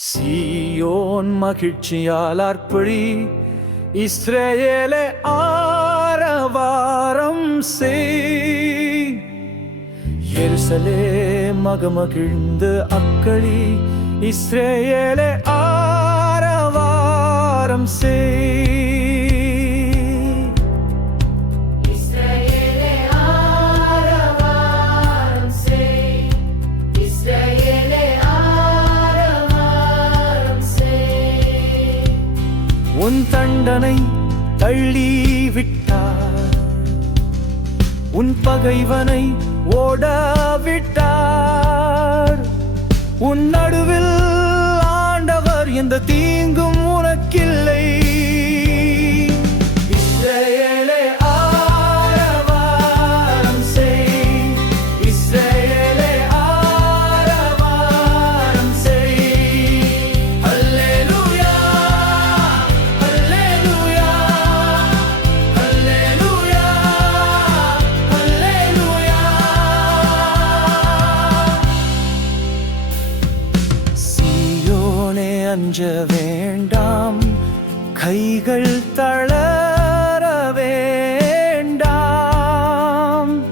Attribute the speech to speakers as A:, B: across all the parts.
A: சீயோன் மகிழ்ச்சியால் அர்ப்பழி இஸ்ரேலே ஆரவாரம் செய். எருசலே மகமகிழ்ந்து அக்களி இஸ்ரேலே ஆ தண்டனை தள்ளி விட்டார். உன் பகைவனை ஓட விட்டார். அஞ்ச வேண்டாம். கைகள் தளர வேண்டாம்.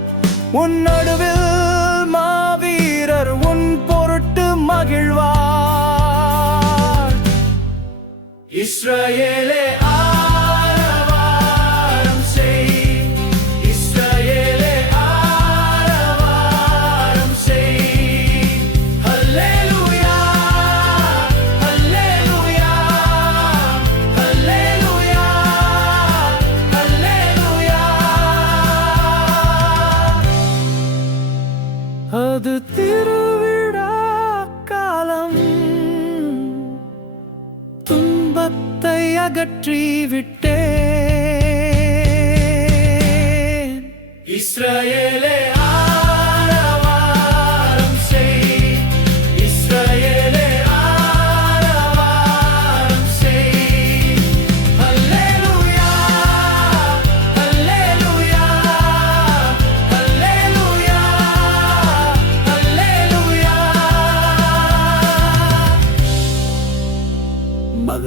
A: உன் நடுவில் மாவீரர் உன் பொருட்டு மகிழ்வார். இஸ்ரேலே துன்பத்தை அகற்றி விட்டேன் இஸ்ரேலே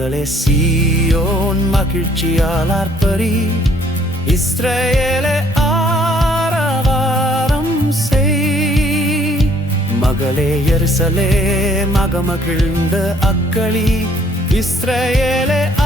A: மகளே சீயோன் மகிழ்ச்சியால் ஆர்ப்பரி. இஸ்ரேலே ஆரவாரம் செய். மகளே எரிசலே மகமகிழ்ந்த அக்களி. இஸ்ரேலே